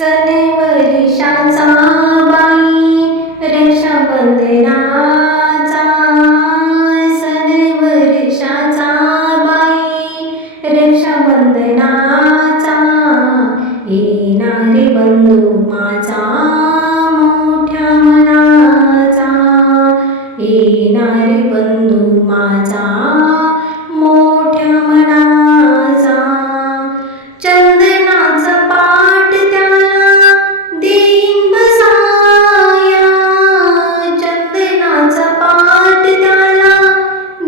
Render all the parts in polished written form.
सने वर्षाचा बाई रक्षाबंधनाचा, सने वर्षाचा बाई रक्षाबंधनाचा, येणारे बंधू माझा मोठ्या मनाचा, येणारे बंधू माझा मोठ्या मनाचा. चंदनाचा पाट त्याला देईन बसाया, चंदनाचा पाट त्याला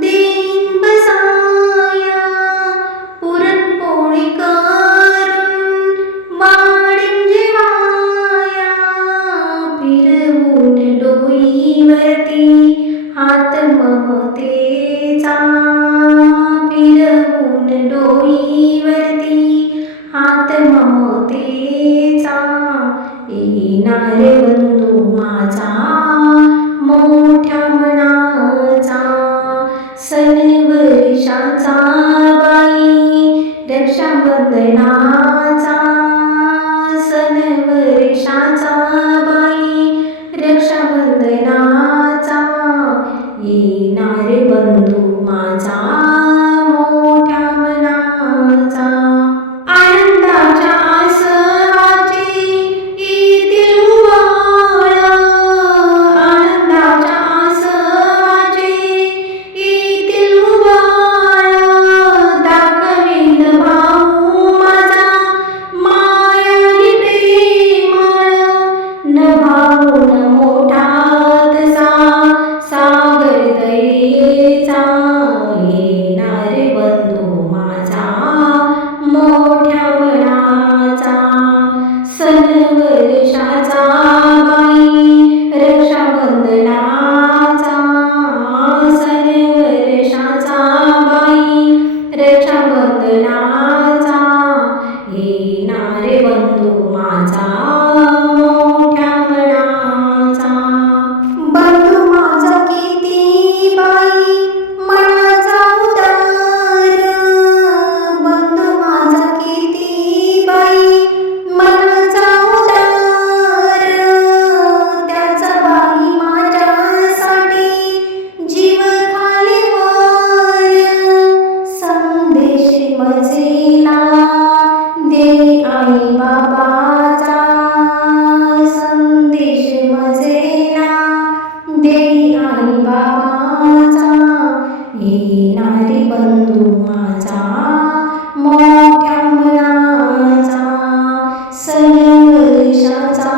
देईन बसाया, पुरणपोळी करून वाढीन जेवाया, फिरवून डोईवरती हात ममतेचा, फिरवून डोईवरती हात ममतेचा, येणारे बंधू माझा मोठ्या मनाचा. सण वर्षाचा बाई रक्षाबंधनाचा, सण वर्षाचा बाई रक्षाबंधनाचा, येणारे बंधू माझा मोठ्या मनाचा. आनंदाच्या आसवाचे येतील उबाळ, आनंदाच्या आसवाचे येतील उबाळ, दाखवीन भाऊ माझा माया ही प्रेमळ, न भाऊ न मोठा तसा सागर दयेचा, येणारे बंधू माझा मोठ्या मनाचा. सण वर्षाचा बाई रक्षाबंधनाचा, सण वर्षाचा बाई रक्षाबंधनाचा, येणारे बंधू माझा मोठ्या मनाचा. बंधू माझा किती बाई मनाचा उदार, बंधू माझा किती बाई मनाचा उदार, त्याचा बाई माझ्यासाठी जीव खाली वर, संदेश मजेला दे आई बाबाचा, संदेश मजेला दे आई बाबाचा, येणारे बंधू माझा मोठ्या मनाचा. सण वर्षाचा